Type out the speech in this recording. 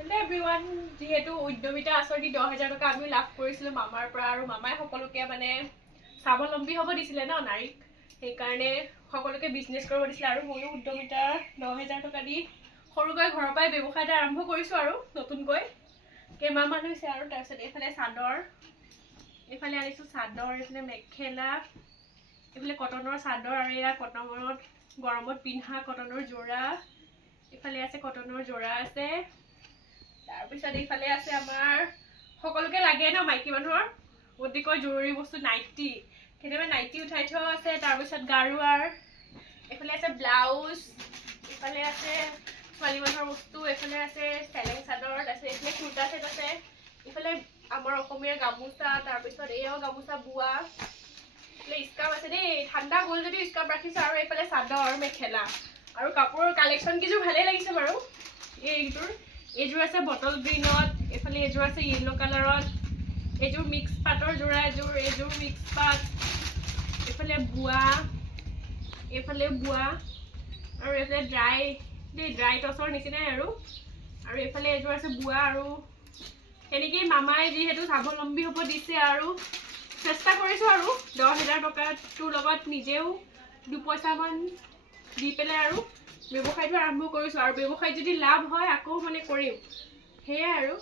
Hello everyone, যিহেতু উদ্যমিতা আঁচনি 10,000 টকা আমি লাভ কৰিছিলো মামাৰ পৰা আৰু মামাই সকলোকে মানে স্বাৱলম্বী হ'ব দিছিলে ন নাৰীক সেইকাৰণে সকলোকে বিজনেছ কৰিব দিছিলে আৰু ময়ো উদ্যমিতা 10,000 টকা দি সৰুকৈ ঘৰৰ পৰাই ব্যৱসায় এটা আৰম্ভ কৰিছো আৰু নতুনকৈ কেইমাহ মান হৈছে আৰু তাৰপিছত এইফালে চাদৰ এইফালে আনিছো চাদৰ এইফালে মেখেলা এইফালে কটনৰ চাদৰ আৰু এয়া কটনত গৰমত পিন্ধা কটনৰ জোৰা এইফালে আছে কটনৰ জোৰা আছে তাৰপিছত এইফালে আছে আমাৰ সকলোকে লাগে ন মাইকী মানুহৰ অতিকৈ জৰুৰী বস্তু নাইটি কেতিয়াবা নাইটি উঠাই থোৱা আছে তাৰপিছত গাৰুৱাৰ এইফালে আছে ব্লাউজ এইফালে আছে ছোৱালী মানুহৰ বস্তু এইফালে আছে চেলেং চাদৰ তাৰপিছত এইফালে কুৰ্তা ছেট আছে এইফালে আমাৰ অসমীয়া গামোচা তাৰপিছত এয়াও গামোচা বোৱা এইফালে স্কাৰ্ফ আছে দেই ঠাণ্ডা গ'ল যদিও স্কাৰ্ফ ৰাখিছে আৰু এইফালে চাদৰ মেখেলা আৰু কাপোৰৰ কালেকশ্যন কিছু ভালেই লাগিছে বাৰু এইযোৰ আছে বটল গ্ৰীনত এইফালে এইযোৰ আছে য়েলো কালাৰত এইযোৰ মিক্স পাটৰ যোৰা এইযোৰ মিক্স পাট এইফালে বোৱা আৰু এইফালে ড্ৰাই টচৰ নিচিনাই আৰু এইফালে এইযোৰ আছে বোৱা আৰু এনেকেই মামাই যিহেতু স্বাৱলম্বী হ'ব দিছে আৰু চেষ্টা কৰিছোঁ আৰু 10,000 টকাটোৰ লগত নিজেও দুপইচামান দি পেলাই আৰু ব্যৱসায়টো আৰম্ভ কৰিছোঁ আৰু ব্যৱসায়ত যদি লাভ হয় আকৌ মানে কৰিম সেয়াই আৰু